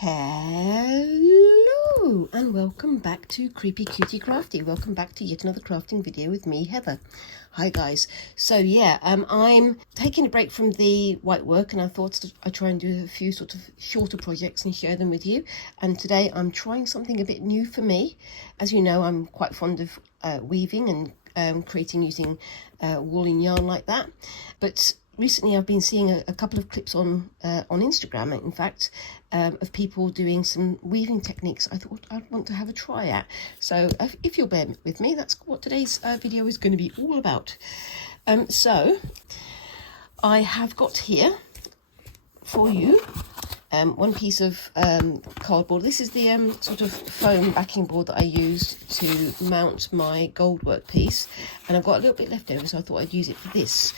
Hello and welcome back to Creepy Cutie Crafty. Welcome back to yet another crafting video with me, Heather. Hi guys. So yeah, I'm taking a break from the white work and I thought I'd try and do a few sort of shorter projects and share them with you. And today I'm trying something a bit new for me. As you know, I'm quite fond of weaving and creating using wool and yarn like that. But recently I've been seeing a couple of clips on Instagram, in fact, of people doing some weaving techniques I thought I'd want to have a try at. So if you'll bear with me, that's what today's video is going to be all about. So I have got here for you one piece of cardboard. This is the sort of foam backing board that I used to mount my gold work piece, and I've got a little bit left over, so I thought I'd use it for this.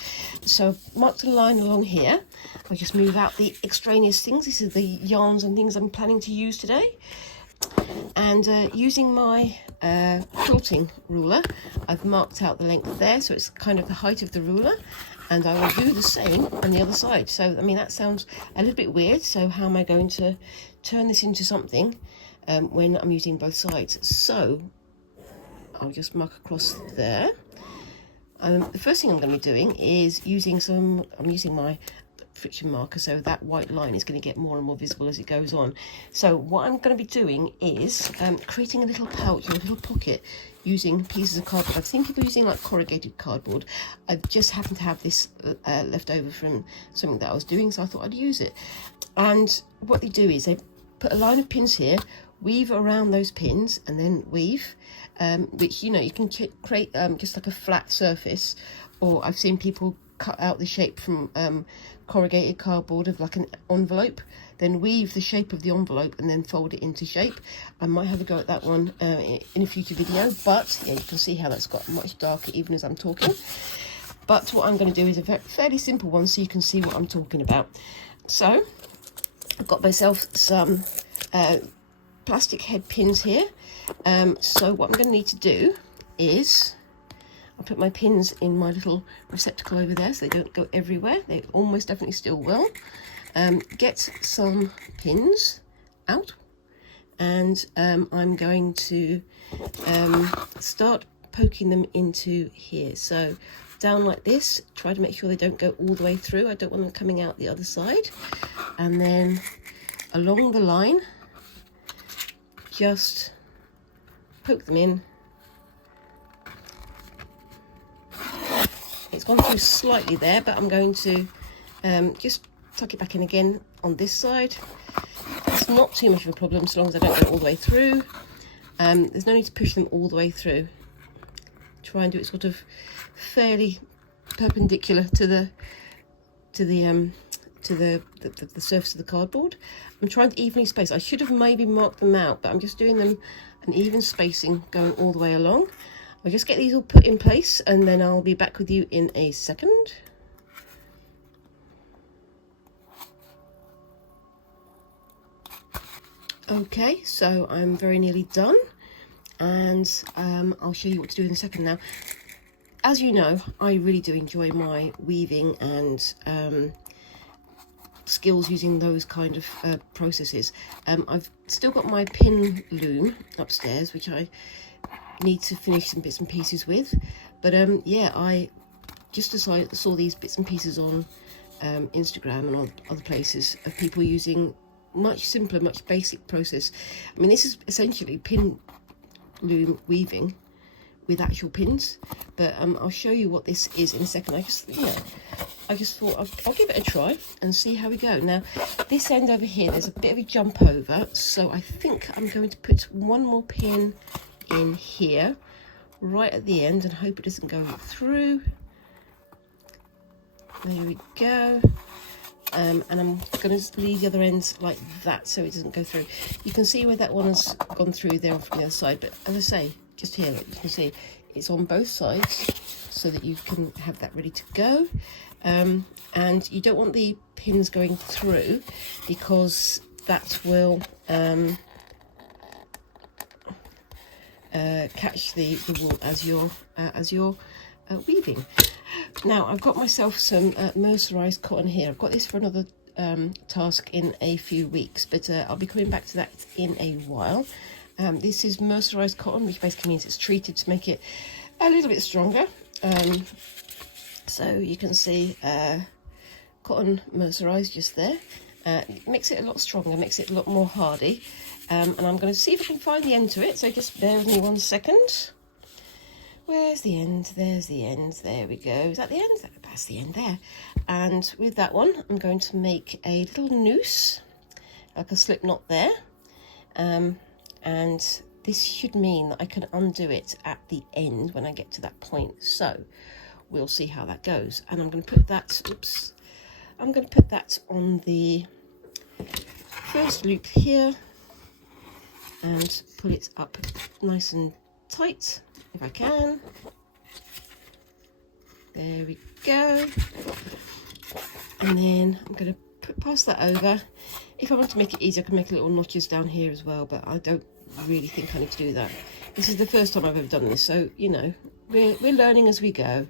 So I've marked a line along here. I'll just move out the extraneous things. These are the yarns and things I'm planning to use today. And using my quilting ruler, I've marked out the length there, so it's kind of the height of the ruler. And I will do the same on the other side. So, I mean, that sounds a little bit weird. So how am I going to turn this into something when I'm using both sides? So I'll just mark across there. The first thing I'm going to be doing is I'm using my friction marker, so that white line is going to get more and more visible as it goes on. So what I'm going to be doing is creating a little pouch or a little pocket using pieces of cardboard. I've seen people using like corrugated cardboard. I just happen to have this left over from something that I was doing, so I thought I'd use it. And what they do is they put a line of pins here, weave around those pins, and then weave, which, you know, you can create just like a flat surface, or I've seen people cut out the shape from corrugated cardboard of like an envelope, then weave the shape of the envelope and then fold it into shape. I might have a go at that one in a future video, but yeah, you can see how that's got much darker even as I'm talking. But what I'm going to do is a fairly simple one so you can see what I'm talking about. So I've got myself some plastic head pins here. So what I'm going to need to do is I'll put my pins in my little receptacle over there so they don't go everywhere. They almost definitely still will. Get some pins out, and I'm going to start poking them into here. So down like this, try to make sure they don't go all the way through. I don't want them coming out the other side. And then along the line, just poke them in. It's gone through slightly there, but I'm going to just tuck it back in again on this side. It's not too much of a problem so long as I don't go all the way through. There's no need to push them all the way through. Try and do it sort of fairly perpendicular to the surface of the cardboard. I'm trying to evenly space. I should have maybe marked them out, but I'm just doing them an even spacing going all the way along. I'll just get these all put in place and then I'll be back with you in a second. Okay, so I'm very nearly done, and I'll show you what to do in a second. Now, as you know, I really do enjoy my weaving and skills using those kind of processes. I've still got my pin loom upstairs, which I need to finish some bits and pieces with, but yeah, I just saw these bits and pieces on Instagram and on other places of people using much simpler, much basic process. I mean, this is essentially pin loom weaving with actual pins, but I'll show you what this is in a second. I just thought I'll give it a try and see how we go. Now, this end over here, there's a bit of a jump over, so I think I'm going to put one more pin in here right at the end and hope it doesn't go through. There we go. And I'm going to leave the other ends like that so it doesn't go through. You can see where that one has gone through there from the other side, but as I say, just here, you can see it's on both sides so that you can have that ready to go. And you don't want the pins going through because that will catch the wool as you're weaving. Now I've got myself some mercerized cotton here. I've got this for another task in a few weeks, but I'll be coming back to that in a while. This is mercerized cotton, which basically means it's treated to make it a little bit stronger. So you can see cotton mercerized just there. It makes it a lot stronger, makes it a lot more hardy. And I'm going to see if I can find the end to it, so just bear with me 1 second. Where's the end? There's the end. There we go. Is that the end? That's the end there. And with that one, I'm going to make a little noose, like a slip knot there. And this should mean that I can undo it at the end when I get to that point. So we'll see how that goes. And I'm going to put that, oops, I'm going to put that on the first loop here and pull it up nice and tight if I can. There we go. And then I'm going to pass that over. If I want to make it easier, I can make little notches down here as well, but I don't really think I need to do that. This is the first time I've ever done this, so you know, we're learning as we go.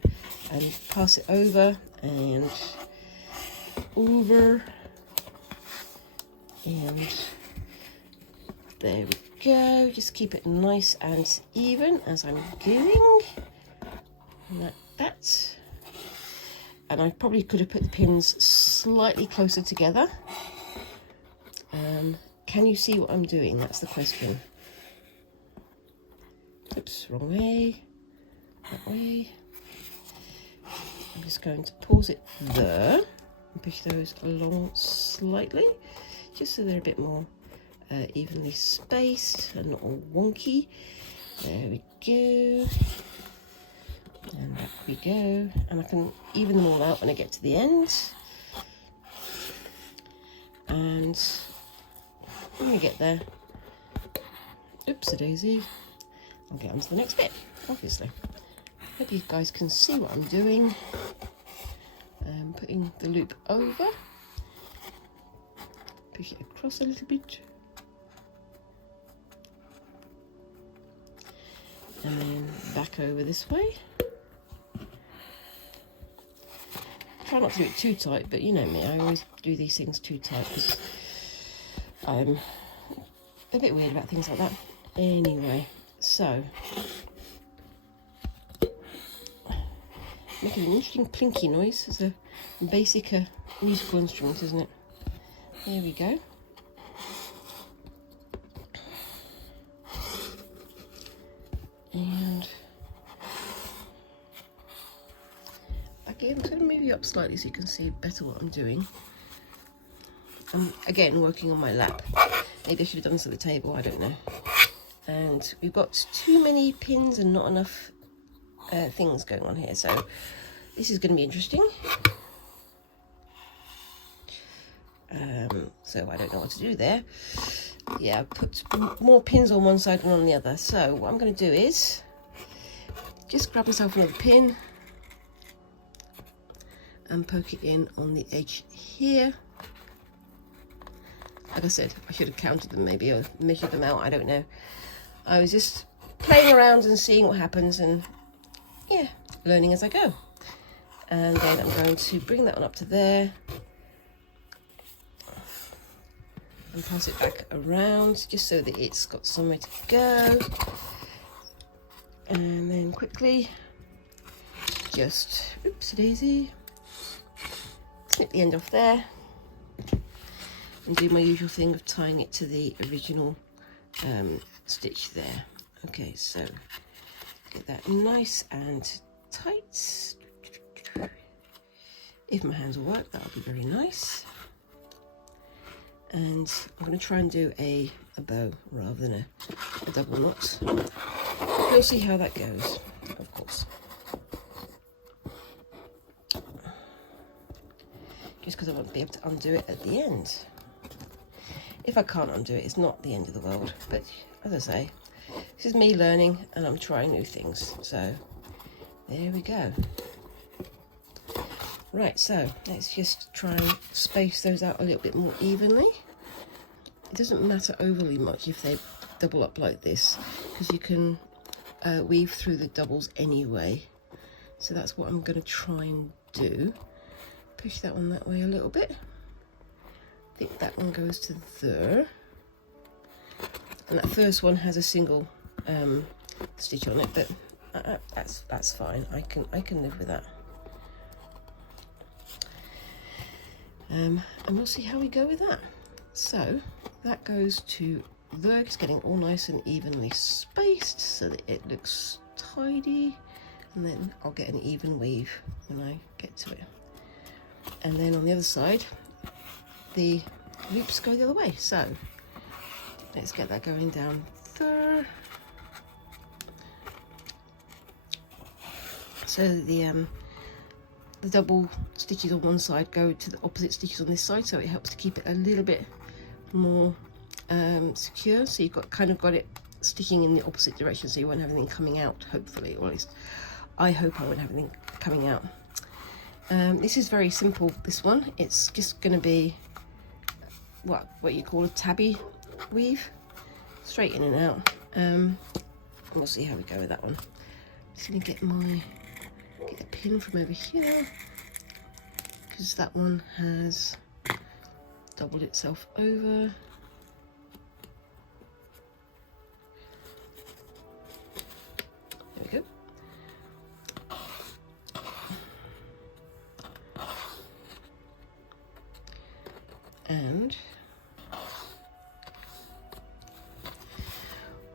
And pass it over and over, and there we go. Just keep it nice and even as I'm doing, like that. And I probably could have put the pins slightly closer together. Can you see what I'm doing? That's the question. Oops, wrong way. That way. I'm just going to pause it there and push those along slightly, just so they're a bit more evenly spaced and not all wonky. There we go. And back we go. And I can even them all out when I get to the end. And when we get there, oops-a-daisy, I'll get on to the next bit, obviously. Hope you guys can see what I'm doing. Putting the loop over, push it across a little bit, and then back over this way. Try not to do it too tight, but you know me, I always do these things too tight because I'm a bit weird about things like that. Anyway, so making an interesting plinky noise. It's a basic musical instrument, isn't it? There we go. And again, I'm going to move you up slightly so you can see better what I'm doing. I'm again working on my lap. Maybe I should have done this at the table, I don't know. And we've got too many pins and not enough things going on here, so this is going to be interesting. So I don't know what to do there. Yeah, put more pins on one side than on the other. So what I'm going to do is just grab myself another pin and poke it in on the edge here. Like I said, I should have counted them maybe or measured them out, I don't know. I was just playing around and seeing what happens and yeah, learning as I go. And then I'm going to bring that one up to there and pass it back around just so that it's got somewhere to go. And then quickly just, oops-a-daisy, snip the end off there and do my usual thing of tying it to the original stitch there. Okay, so get that nice and tight. If my hands will work, that'll be very nice. And I'm going to try and do a bow rather than a double knot. We'll see how that goes, of course. Just because I want to be able to undo it at the end. If I can't undo it, it's not the end of the world. But as I say, this is me learning and I'm trying new things. So there we go. Right, so let's just try and space those out a little bit more evenly. It doesn't matter overly much if they double up like this, because you can weave through the doubles anyway. So that's what I'm going to try and do. Push that one that way a little bit. think that one goes to there. And that first one has a single stitch on it, but that's fine. I can live with that. And we'll see how we go with that. So that goes to there. It's getting all nice and evenly spaced so that it looks tidy, and then I'll get an even weave when I get to it. And then on the other side, the loops go the other way. So let's get that going down there. So the double stitches on one side go to the opposite stitches on this side, so it helps to keep it a little bit more secure. So you've kind of got it stitching in the opposite direction, so you won't have anything coming out, hopefully, or at least I hope I won't have anything coming out. This is very simple, this one. It's just going to be what you call a tabby weave, straight in and out. And we'll see how we go with that one. Just going to get the pin from over here, because that one has doubled itself over. There we go. And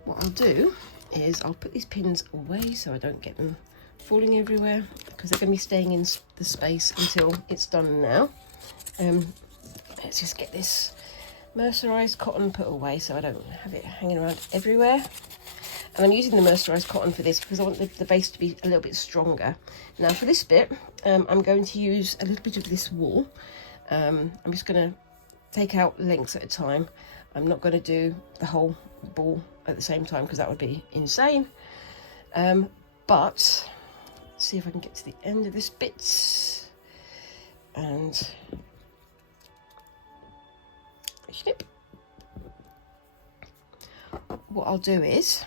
what I'll do is I'll put these pins away so I don't get them falling everywhere, because they're going to be staying in the space until it's done now. Let's just get this mercerized cotton put away so I don't have it hanging around everywhere. And I'm using the mercerized cotton for this because I want the base to be a little bit stronger. Now for this bit, I'm going to use a little bit of this wool. I'm just going to take out lengths at a time. I'm not going to do the whole ball at the same time because that would be insane. But see if I can get to the end of this bit and snip. What I'll do is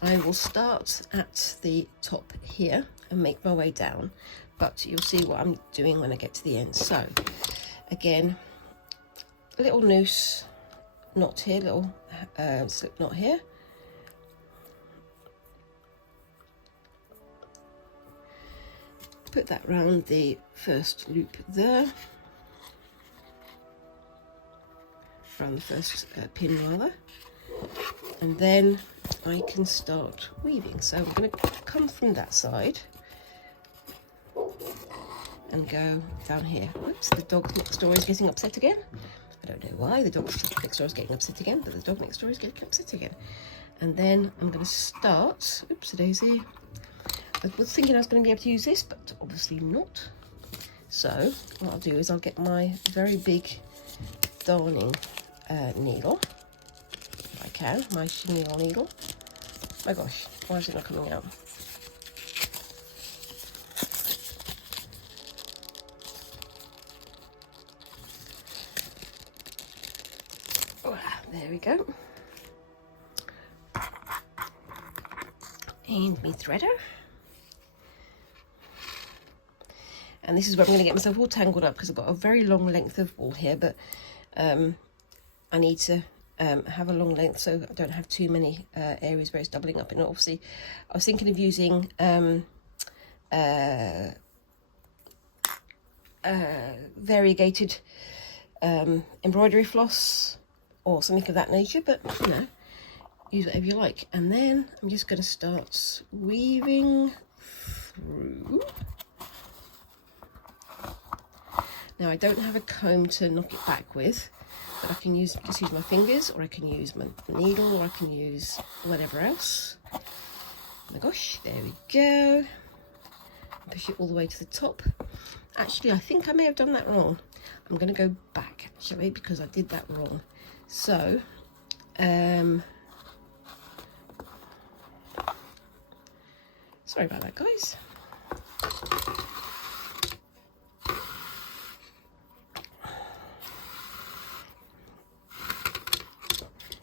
I will start at the top here and make my way down, but you'll see what I'm doing when I get to the end. So again, a little noose knot here, little slip knot here. Put that round the first loop there, around the first pin rather, and then I can start weaving. So I'm going to come from that side and go down here. Oops, the dog next door is getting upset again. I don't know why the dog next door is getting upset again, but the dog next door is getting upset again. And then I'm going to start, oops a daisy. I was thinking I was going to be able to use this, but obviously not. So what I'll do is I'll get my very big darning needle, if I can, my chenille needle. My gosh, why is it not coming out? There we go. And me threader. And this is where I'm going to get myself all tangled up because I've got a very long length of wool here, but I need to have a long length so I don't have too many areas where it's doubling up. And obviously I was thinking of using variegated embroidery floss or something of that nature, but you know, use whatever you like. And then I'm just going to start weaving through. Now I don't have a comb to knock it back with, but I can just use my fingers, or I can use my needle, or I can use whatever else. Oh my gosh, there we go. Push it all the way to the top. Actually, I think I may have done that wrong. I'm going to go back, shall we, because I did that wrong. So, sorry about that, guys.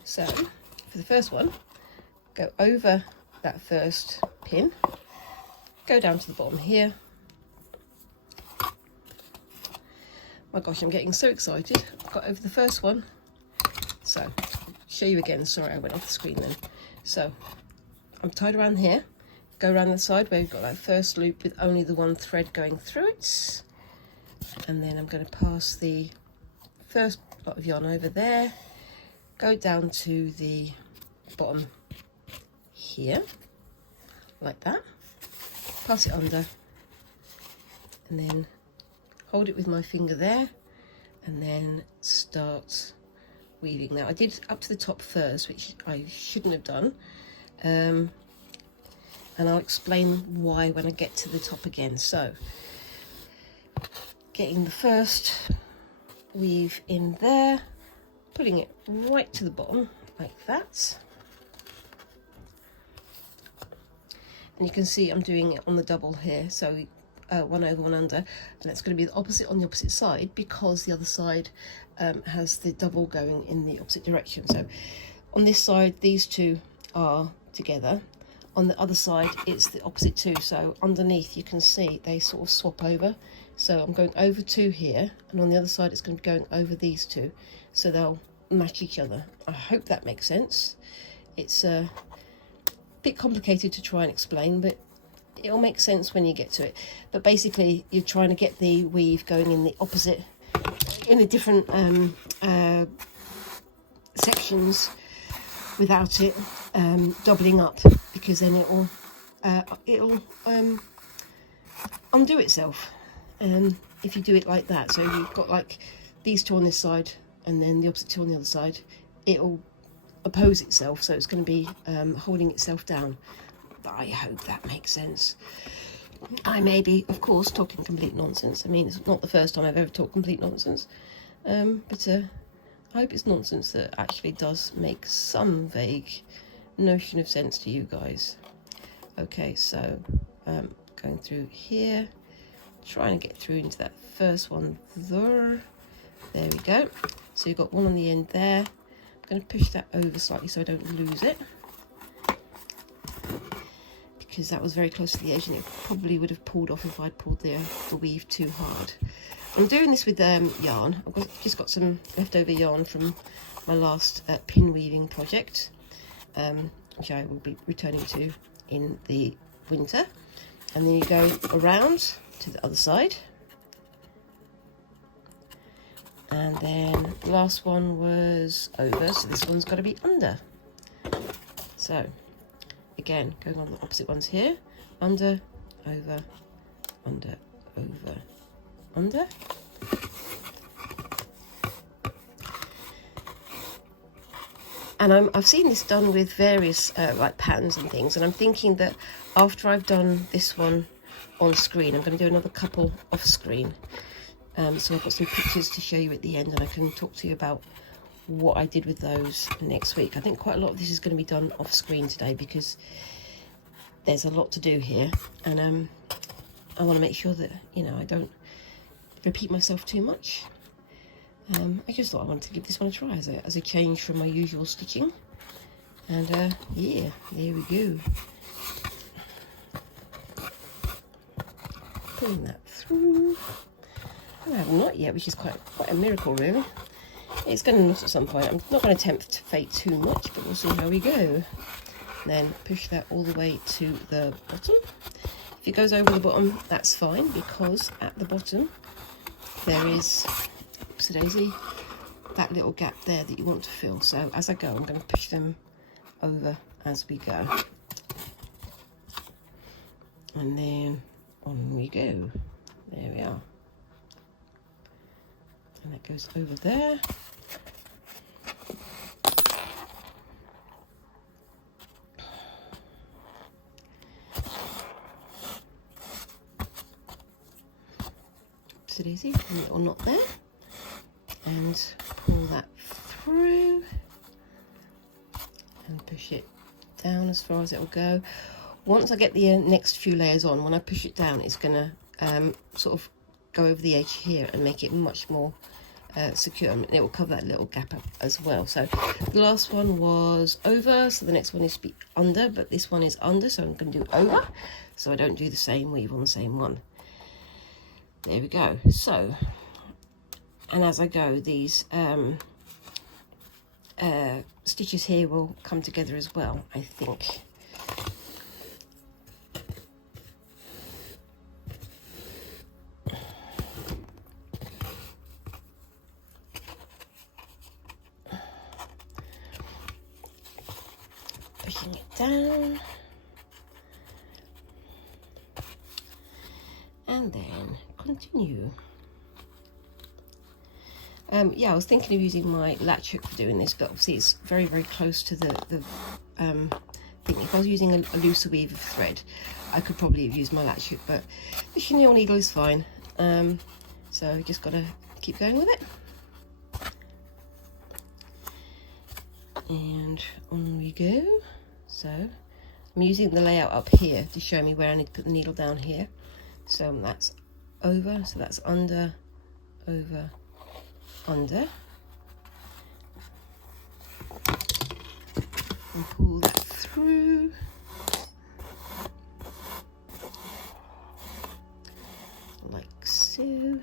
So, for the first one, go over that first pin, go down to the bottom here. my gosh, I'm getting so excited. I've got over the first one. So, I'll show you again. Sorry, I went off the screen then. So, I'm tied around here. Go around the side where we've got that first loop with only the one thread going through it. And then I'm going to pass the first lot of yarn over there. Go down to the bottom here, like that. Pass it under. And then hold it with my finger there. And then start weaving. Now I did up to the top first, which I shouldn't have done, and I'll explain why when I get to the top again. So getting the first weave in there, putting it right to the bottom like that, and you can see I'm doing it on the double here, so one over, one under, and that's going to be the opposite on the opposite side because the other side has the double going in the opposite direction. So on this side these two are together, on the other side it's the opposite two, so underneath you can see they sort of swap over. So I'm going over two here, and on the other side it's going to be going over these two, so they'll match each other. I hope that makes sense. It's a bit complicated to try and explain, but it'll make sense when you get to it. But basically you're trying to get the weave going in the opposite, in the different sections without it doubling up, because then it'll undo itself if you do it like that. So you've got like these two on this side and then the opposite two on the other side, it'll oppose itself, so it's going to be holding itself down. But I hope that makes sense. I may be, of course, talking complete nonsense. I mean, it's not the first time I've ever talked complete nonsense, but I hope it's nonsense that actually does make some vague notion of sense to you guys. Okay, so going through here, trying to get through into that first one there. There we go. So you've got one on the end there. I'm going to push that over slightly so I don't lose it, because that was very close to the edge and it probably would have pulled off if I'd pulled the weave too hard. I'm doing this with yarn. Just got some leftover yarn from my last pin weaving project, which I will be returning to in the winter. And then you go around to the other side. And then the last one was over, so this one's got to be under. So again, going on the opposite ones here, under, over, under, over, under. And I've seen this done with various like patterns and things, and I'm thinking that after I've done this one on screen, I'm going to do another couple off screen. So I've got some pictures to show you at the end, and I can talk to you about what I did with those next week. I think quite a lot of this is going to be done off screen today because there's a lot to do here, and I want to make sure that, you know, I don't repeat myself too much. I just thought I wanted to give this one a try as a change from my usual stitching. And yeah, there we go. Pulling that through. I have not yet, which is quite a miracle really. It's going to knot at some point. I'm not going to tempt fate too much, but we'll see how we go. Then push that all the way to the bottom. If it goes over the bottom, that's fine, because at the bottom there is, oopsie daisy, that little gap there that you want to fill. So as I go, I'm going to push them over as we go. And then on we go. There we are. And that goes over there. Oopsie daisy, a little knot there. And pull that through. And push it down as far as it will go. Once I get the next few layers on, when I push it down, it's going to sort of go over the edge here and make it much more secure, and it will cover that little gap up as well. So the last one was over, so the next one is to be under, but this one is under, so I'm going to do over, so I don't do the same weave on the same one. There we go. So and as I go, these stitches here will come together as well, I think. Pushing it down, and then continue. Yeah, I was thinking of using my latch hook for doing this, but obviously it's very, very close to the thing. If I was using a looser weave of thread, I could probably have used my latch hook, but the chenille needle is fine. So just got to keep going with it. And on we go. So I'm using the layout up here to show me where I need to put the needle down here. So that's over, so that's under, over, under, and pull that through, like so.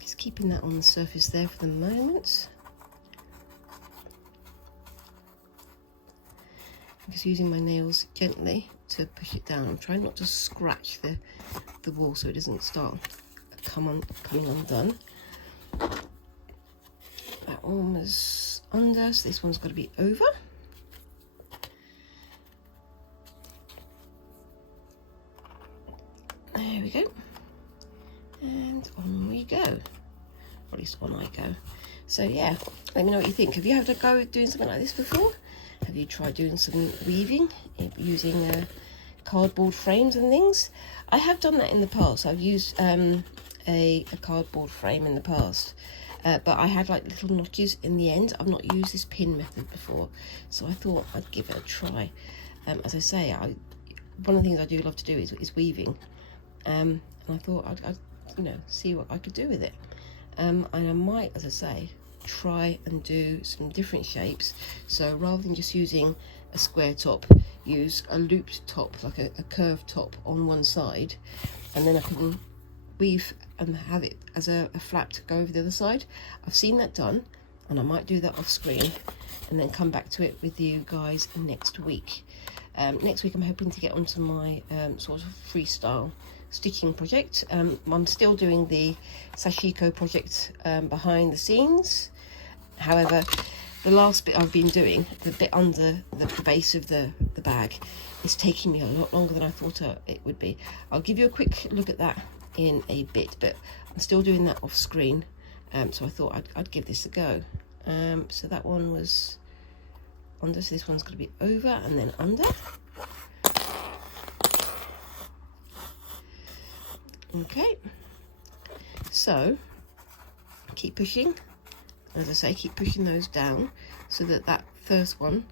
Just keeping that on the surface there for the moment. I'm just using my nails gently to push it down. I'm trying not to scratch the wall so it doesn't start coming undone. That one was under, so this one's got to be over. There we go. And on we go. Or at least on I go. So yeah, let me know what you think. Have you had a go doing something like this before? Have you tried doing some weaving using cardboard frames and things? I have done that in the past. I've used a cardboard frame in the past, but I had like little notches in the end. I've not used this pin method before, so I thought I'd give it a try. As I say, one of the things I do love to do is weaving, and I thought I'd see what I could do with it, and I might, as I say, try and do some different shapes. So rather than just using a square top, use a looped top, like a curved top on one side, and then I can weave and have it as a flap to go over the other side. I've seen that done, and I might do that off screen and then come back to it with you guys next week. Next week I'm hoping to get onto my sort of freestyle stitching project. I'm still doing the sashiko project behind the scenes. However, the last bit I've been doing, the bit under the base of the bag, is taking me a lot longer than I thought it would be. I'll give you a quick look at that in a bit, but I'm still doing that off screen, so I thought I'd give this a go. So that one was under, so this one's going to be over and then under. Okay, so keep pushing. As I say, keep pushing those down so that that first one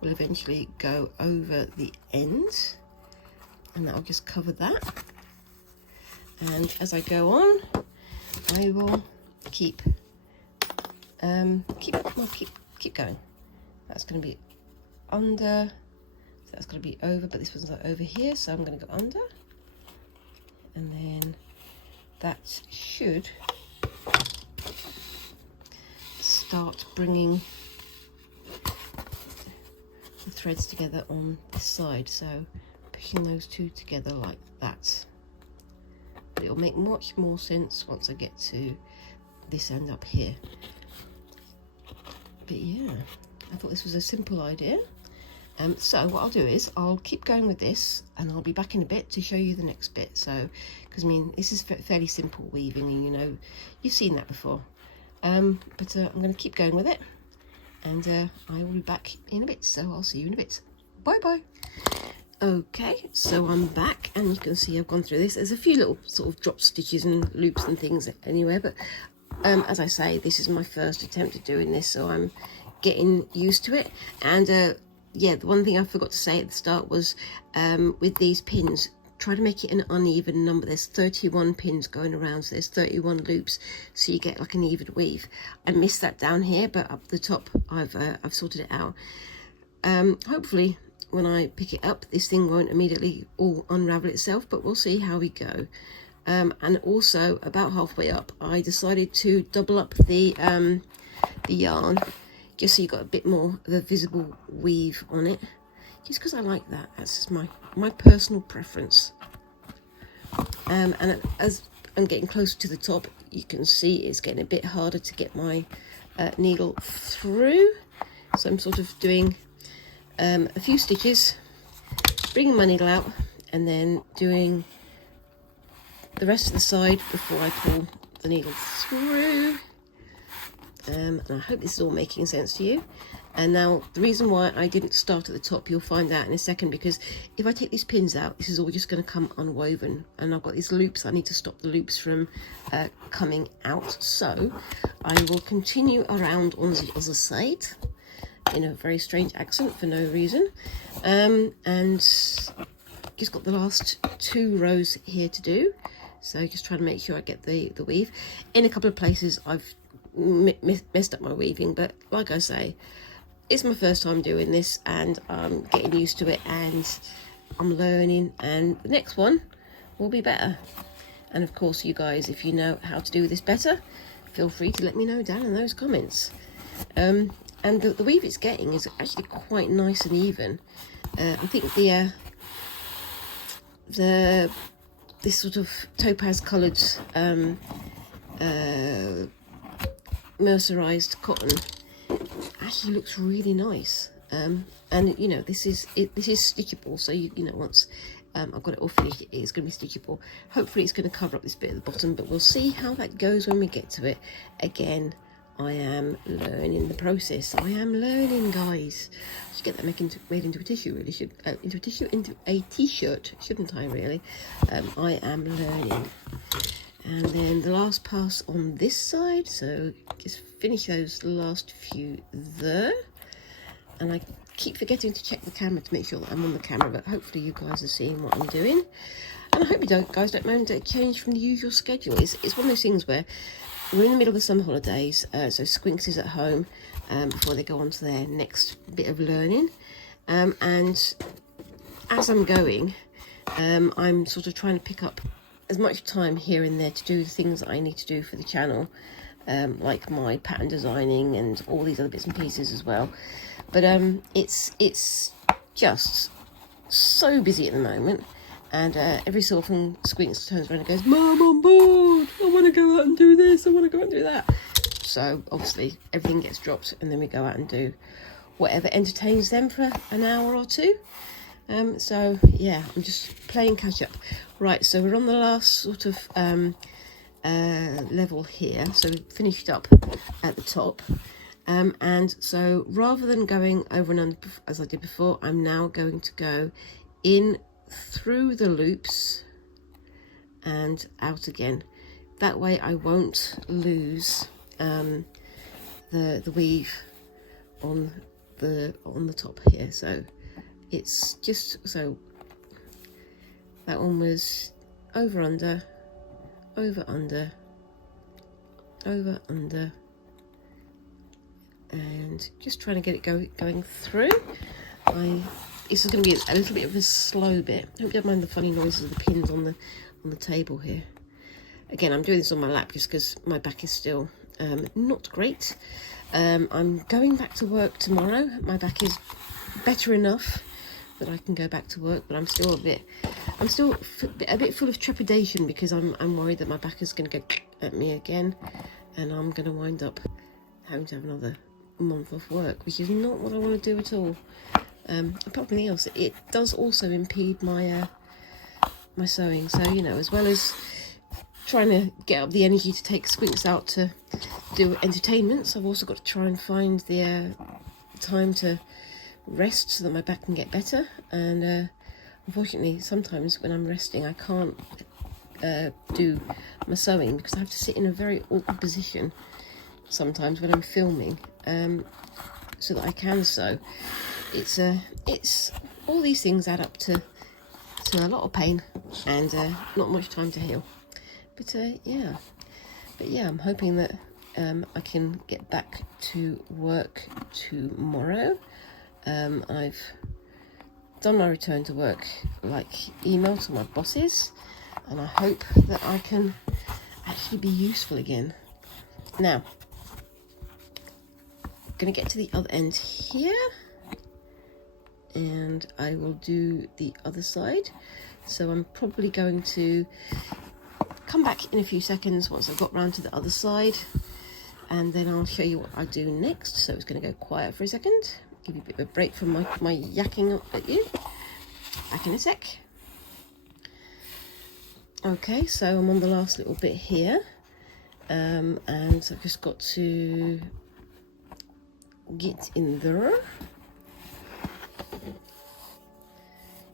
will eventually go over the end, and that'll just cover that. And as I go on, I will keep going. That's going to be under, so that's going to be over, but this one's over here, so I'm going to go under, and then that should start bringing the threads together on this side. So pushing those two together like that. But it'll make much more sense once I get to this end up here. But yeah, I thought this was a simple idea. So what I'll do is I'll keep going with this, and I'll be back in a bit to show you the next bit. So, because I mean, this is fairly simple weaving, and you've seen that before. But I'm going to keep going with it, and I will be back in a bit. So I'll see you in a bit. Bye bye. Okay, so I'm back, and you can see I've gone through this. There's a few little sort of drop stitches and loops and things anywhere, but as I say, this is my first attempt at doing this, so I'm getting used to it. And yeah, the one thing I forgot to say at the start was with these pins, try to make it an uneven number. There's 31 pins going around, so there's 31 loops, so you get like an even weave. I missed that down here, but up the top I've sorted it out. Hopefully when I pick it up, this thing won't immediately all unravel itself, but we'll see how we go. And also about halfway up, I decided to double up the yarn, just so you got a bit more of a visible weave on it, just because I like that. That's just my personal preference. And as I'm getting closer to the top, you can see it's getting a bit harder to get my needle through. So I'm sort of doing a few stitches, bringing my needle out, and then doing the rest of the side before I pull the needle through. And I hope this is all making sense to you. And now the reason why I didn't start at the top, you'll find out in a second, because if I take these pins out, this is all just going to come unwoven, and I've got these loops. I need to stop the loops from coming out. So I will continue around on the other side in a very strange accent for no reason, and just got the last 2 rows here to do. So just trying to make sure I get the weave. In a couple of places I've messed up my weaving, but like I say, it's my first time doing this, and I'm getting used to it, and I'm learning, and the next one will be better. And of course, you guys, if you know how to do this better, feel free to let me know down in those comments. And the weave it's getting is actually quite nice and even. I think this sort of topaz coloured mercerized cotton actually looks really nice. And you know, this is stitchable, so you know, once I've got it all finished, it's going to be stitchable. Hopefully it's going to cover up this bit at the bottom, but we'll see how that goes when we get to it. Again, I am learning the process. I am learning, guys. I should get that made into a tissue, really. Into a t-shirt, shouldn't I, really? I am learning. And then the last pass on this side, so just finish those last few there. And I keep forgetting to check the camera to make sure that I'm on the camera, but hopefully you guys are seeing what I'm doing. And I hope you guys don't mind a change from the usual schedule. It's one of those things where we're in the middle of the summer holidays, so Squinks is at home before they go on to their next bit of learning. And as I'm going, I'm sort of trying to pick up as much time here and there to do the things that I need to do for the channel, like my pattern designing and all these other bits and pieces as well. But it's just so busy at the moment. And every so often, Squinks turns around and goes, "Mum, I'm bored. I want to go out and do this. I want to go out and do that." So obviously everything gets dropped, and then we go out and do whatever entertains them for an hour or two. So yeah, I'm just playing catch up. Right, so we're on the last sort of level here. So we've finished up at the top. And so rather than going over and under as I did before, I'm now going to go in through the loops and out again. That way I won't lose the weave on the top here. So it's just, so that one was over under, over under, over under, and just trying to get it going through. This is going to be a little bit of a slow bit. I hope you don't mind the funny noises of the pins on the table here. Again, I'm doing this on my lap just because my back is still not great. I'm going back to work tomorrow. My back is better enough that I can go back to work, but I'm still a bit full of trepidation, because I'm worried that my back is going to go at me again, and I'm going to wind up having to have another month off work, which is not what I want to do at all. Apart from anything else, it does also impede my my sewing. So, you know, as well as trying to get up the energy to take Squinks out to do entertainments, I've also got to try and find the time to rest so that my back can get better. And unfortunately, sometimes when I'm resting, I can't do my sewing because I have to sit in a very awkward position sometimes when I'm filming, so that I can sew. It's all these things add up to a lot of pain and not much time to heal. But yeah, I'm hoping that I can get back to work tomorrow. I've done my return to work email to my bosses. and I hope that I can actually be useful again. Now, I'm going to get to the other end here, and I will do the other side. So I'm probably going to come back in a few seconds once I've got round to the other side, and then I'll show you what I do next. So it's going to go quiet for a second, give you a bit of a break from my yakking up at you. Back in a sec. Okay, so I'm on the last little bit here, and I've just got to get in there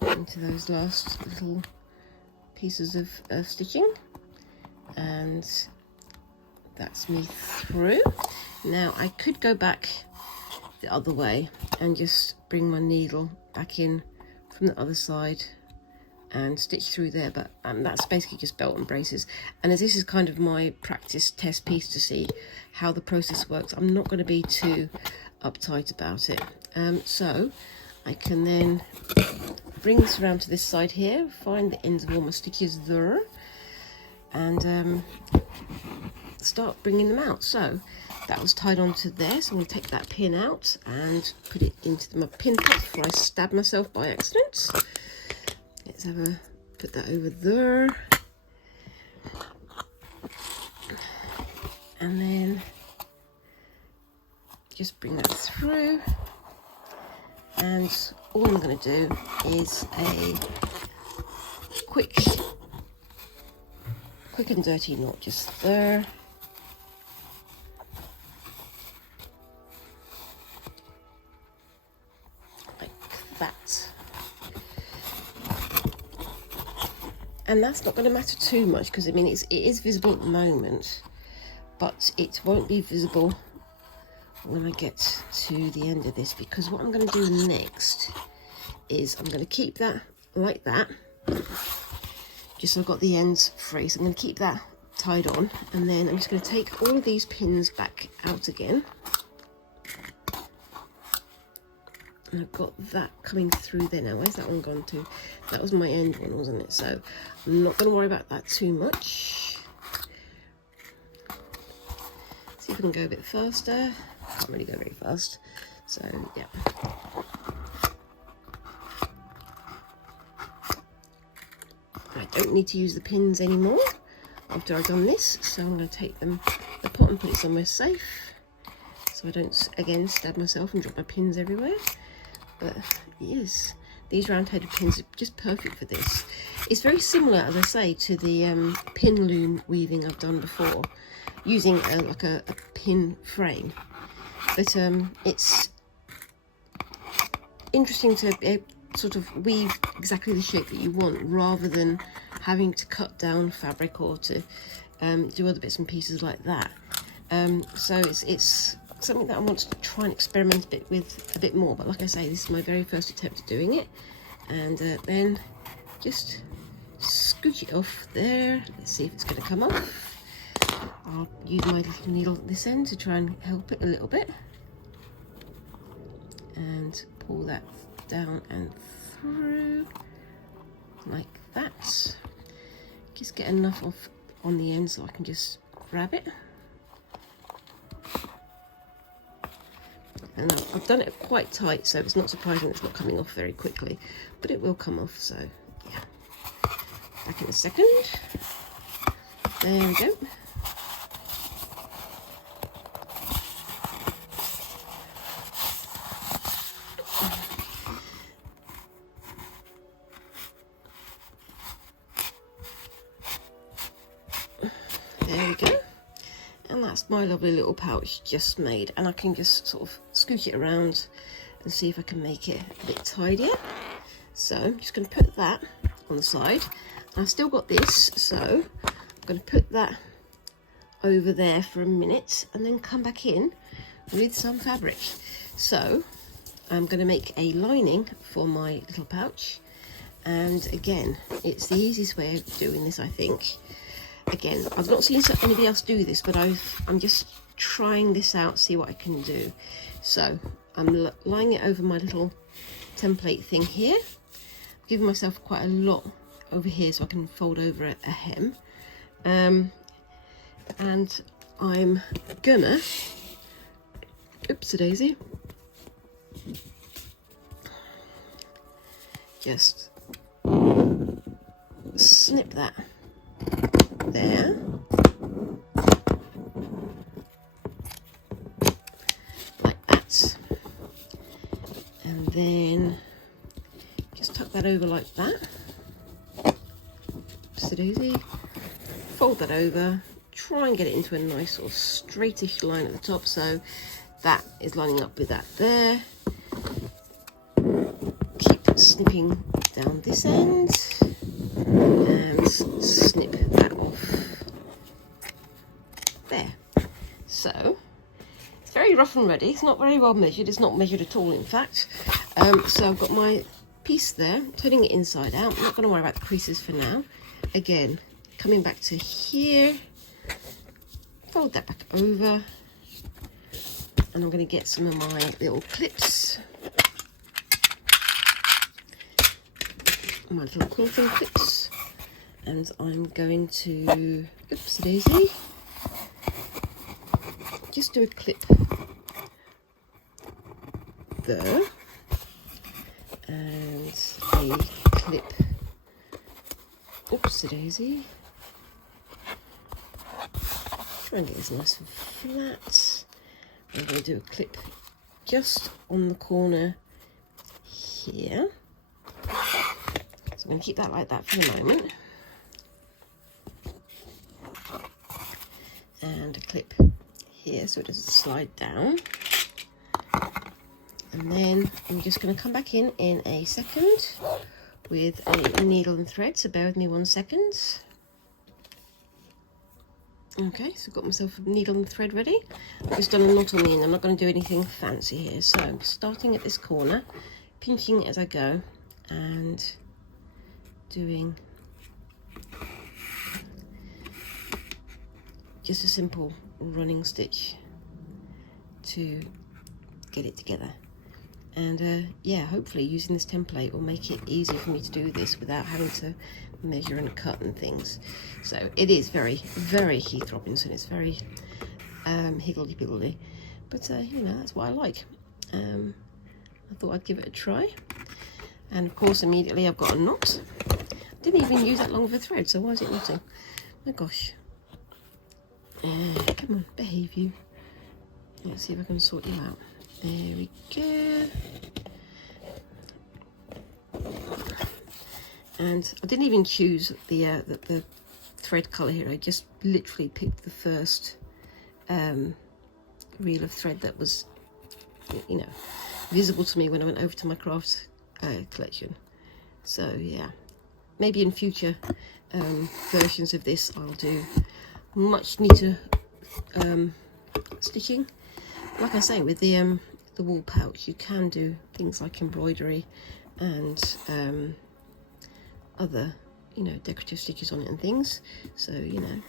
into those last little pieces of stitching, and that's me through. Now I could go back the other way and just bring my needle back in from the other side and stitch through there, but that's basically just belt and braces. And as this is kind of my practice test piece to see how the process works, I'm not going to be too uptight about it. So I can then bring this around to this side here, find the ends of all my stitches there, and start bringing them out. So that was tied onto there, so I'm going to take that pin out and put it into my pin pot before I stab myself by accident. Let's put that over there, and then just bring that through, and all I'm going to do is a quick and dirty knot just there. That, and that's not going to matter too much, because I mean it is visible at the moment, but it won't be visible when I get to the end of this, because what I'm going to do next is I'm going to keep that like that, just so I've got the ends free. So I'm going to keep that tied on, and then I'm just going to take all of these pins back out again. And I've got that coming through there now. Where's that one gone to? That was my end one, wasn't it? So I'm not going to worry about that too much. See if I can go a bit faster. Can't really go very fast. So, yeah. I don't need to use the pins anymore after I've done this. So I'm going to take them, the pot, and put it somewhere safe, so I don't, again, stab myself and drop my pins everywhere. But yes, these round-headed pins are just perfect for this. It's very similar, as I say, to the pin loom weaving I've done before, using like a pin frame. But it's interesting to sort of weave exactly the shape that you want, rather than having to cut down fabric or to do other bits and pieces like that. So it's something that I want to try and experiment a bit more, but like I say, this is my very first attempt at doing it. And then just scooch it off there. Let's see if it's going to come off. I'll use my little needle at this end to try and help it a little bit, and pull that down and through like that. Just get enough off on the end so I can just grab it. And I've done it quite tight, so it's not surprising it's not coming off very quickly, but it will come off. So yeah, back in a second. There we go. There we go. And that's my lovely little pouch just made, and I can just sort of scooch it around and see if I can make it a bit tidier. So I'm just going to put that on the side. I've still got this, so I'm going to put that over there for a minute and then come back in with some fabric. So I'm going to make a lining for my little pouch, and again, it's the easiest way of doing this, I think. Again, I've not seen anybody else do this, but I'm just trying this out, see what I can do. So I'm lying it over my little template thing here, giving myself quite a lot over here so I can fold over a hem. And I'm gonna, oopsie-daisy, just snip that there, like that, and then just tuck that over like that, oopsie-daisy, fold that over, try and get it into a nice sort of straightish line at the top, so that is lining up with that there. Keep snipping down this end and snip that off there. So it's very rough and ready. It's not very well measured. It's not measured at all, in fact. So I've got my piece there, turning it inside out. I'm not going to worry about the creases for now. Again, coming back to here, fold that back over, and I'm going to get some of my little clips, my little quilting clips, and I'm going to, oopsie-daisy, just do a clip there, and a clip, oopsie-daisy, try and get this nice and flat. I'm going to do a clip just on the corner here. So I'm going to keep that like that for the moment. And a clip here so it doesn't slide down. And then I'm just going to come back in a second with a needle and thread, so bear with me 1 second. Okay, so I've got myself a needle and thread ready. I've just done a knot on the end. I'm not going to do anything fancy here. So I'm starting at this corner, pinching as I go, and doing just a simple running stitch to get it together. And yeah, hopefully using this template will make it easy for me to do this without having to measure and cut and things. So it is very, very Keith Robinson. It's very higgledy-piggledy, but you know, that's what I like. I thought I'd give it a try, and of course immediately I've got a knot. I didn't even use that long of a thread, so why is it knotting? My gosh. Come on, behave you. Let's see if I can sort you out. There we go. And I didn't even choose the thread colour here. I just literally picked the first reel of thread that was, you know, visible to me when I went over to my crafts collection. So yeah, maybe in future versions of this I'll do much neater stitching. Like I say, with the wool pouch, you can do things like embroidery and other, you know, decorative stitches on it and things. So, you know,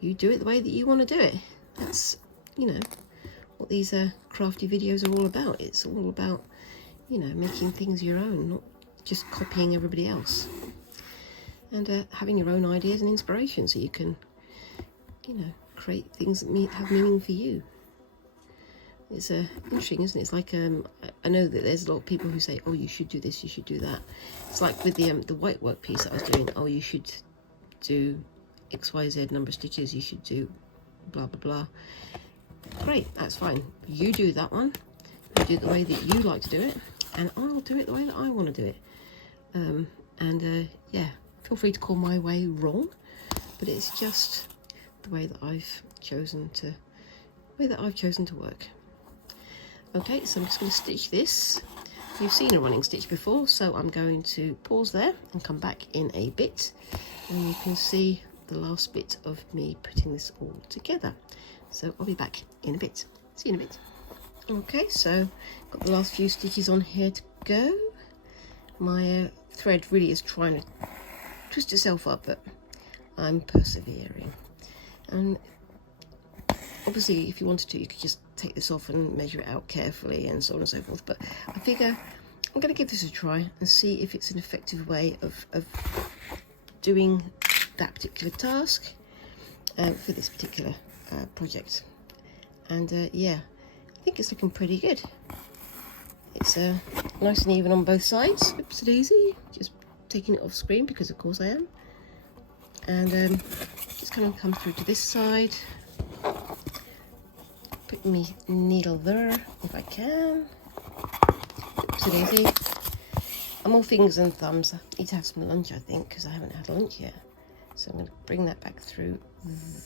you do it the way that you want to do it. That's, you know, what these crafty videos are all about. It's all about, you know, making things your own, not just copying everybody else. And having your own ideas and inspiration so you can, you know, create things that have meaning for you. It's interesting, isn't it? It's like I know that there's a lot of people who say, oh, you should do this, you should do that. It's like with the white work piece that I was doing, oh, you should do XYZ number of stitches, you should do blah blah blah. Great, that's fine. You do that one, you do it the way that you like to do it, and I'll do it the way that I want to do it. Yeah, feel free to call my way wrong, but it's just the way that I've chosen to work. Okay, so I'm just going to stitch this. You've seen a running stitch before, so I'm going to pause there and come back in a bit, and you can see the last bit of me putting this all together. So I'll be back in a bit. See you in a bit. Okay, so got the last few stitches on here to go. My thread really is trying to twist itself up, but I'm persevering. And obviously, if you wanted to, you could just take this off and measure it out carefully and so on and so forth. But I figure I'm going to give this a try and see if it's an effective way of doing that particular task for this particular project. And yeah, I think it's looking pretty good. It's nice and even on both sides. Oops, daisy. Just taking it off screen because of course I am. And just kind of come through to this side. Put my needle there if I can. Oops, daisy. I'm all fingers and thumbs. I need to have some lunch, I think, because I haven't had lunch yet. So I'm going to bring that back through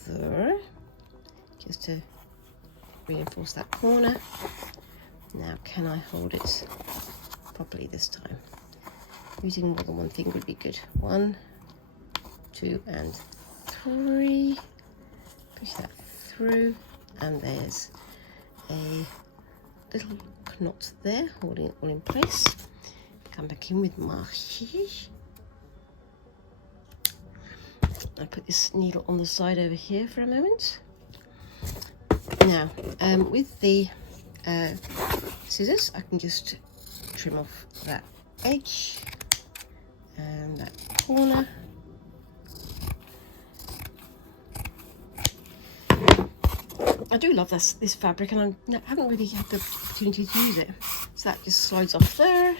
there, just to reinforce that corner. Now, can I hold it properly this time? Using more than one finger would be good. 1, 2, and 3. Push that through, and there's a little knot there, holding it all in place. Come back in with my shears. I put this needle on the side over here for a moment. Now, with the scissors, I can just trim off that edge and that corner. I do love this fabric, and I haven't really had the opportunity to use it. So that just slides off there.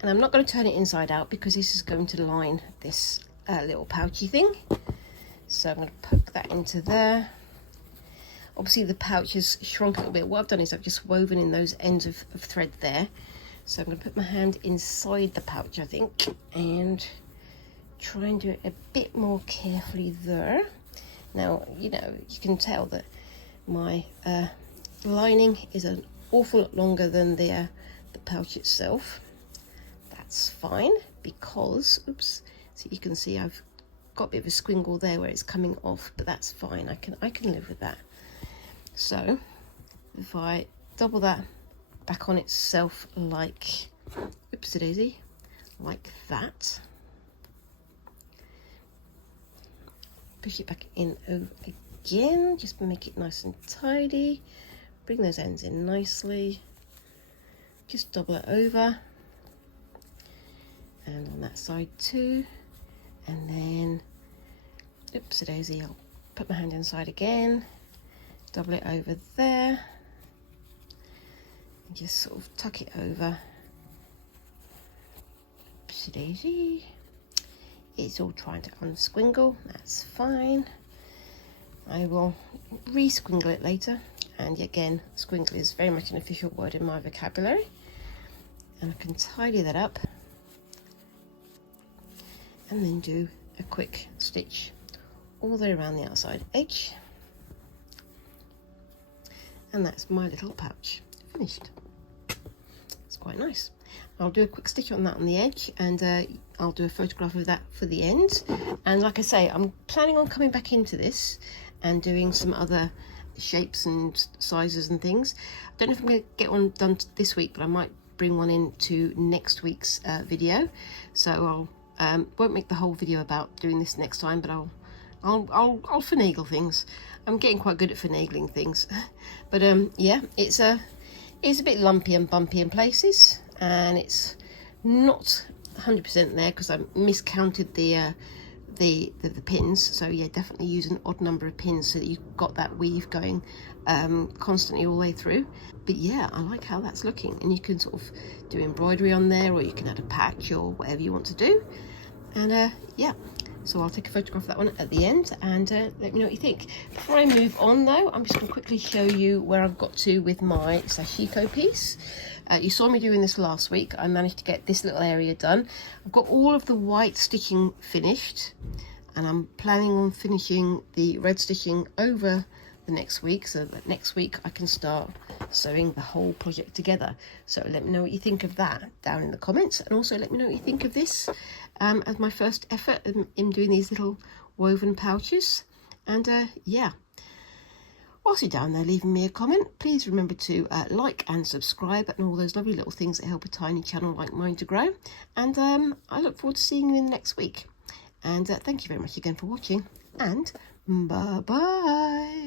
And I'm not going to turn it inside out because this is going to line this little pouchy thing. So I'm going to poke that into there. Obviously the pouch has shrunk a little bit. What I've done is I've just woven in those ends of thread there. So I'm going to put my hand inside the pouch, I think, and try and do it a bit more carefully there. Now, you know, you can tell that my lining is an awful lot longer than the pouch itself. That's fine because, oops, so you can see I've got a bit of a squiggle there where it's coming off, but that's fine. I can live with that. So if I double that back on itself like, oopsie daisy, like that, push it back in over again, just make it nice and tidy, bring those ends in nicely, just double it over, and on that side too, and then oopsie daisy, I'll put my hand inside again, double it over there, and just sort of tuck it over. Oopsie daisy, it's all trying to unsquiggle, that's fine. I will re-squiggle it later, and again, squiggle is very much an official word in my vocabulary, and I can tidy that up and then do a quick stitch all the way around the outside edge, and that's my little pouch finished. It's quite nice. I'll do a quick stitch on that on the edge, and I'll do a photograph of that for the end. And like I say, I'm planning on coming back into this and doing some other shapes and sizes and things. I don't know if I'm going to get one done this week, but I might bring one into next week's video. So I'll won't make the whole video about doing this next time, but I'll finagle things. I'm getting quite good at finagling things. But yeah, it's a bit lumpy and bumpy in places, and it's not 100% there because I miscounted the pins. So yeah, definitely use an odd number of pins so that you've got that weave going constantly all the way through. But yeah, I like how that's looking, and you can sort of do embroidery on there, or you can add a patch or whatever you want to do. And yeah, so I'll take a photograph of that one at the end, and let me know what you think. Before I move on though, I'm just going to quickly show you where I've got to with my sashiko piece. You saw me doing this last week. I managed to get this little area done. I've got all of the white stitching finished, and I'm planning on finishing the red stitching over the next week, so that next week I can start sewing the whole project together. So let me know what you think of that down in the comments, and also let me know what you think of this as my first effort in doing these little woven pouches. And yeah, whilst you're down there leaving me a comment, please remember to like and subscribe and all those lovely little things that help a tiny channel like mine to grow. And I look forward to seeing you in the next week. And thank you very much again for watching, and bye bye.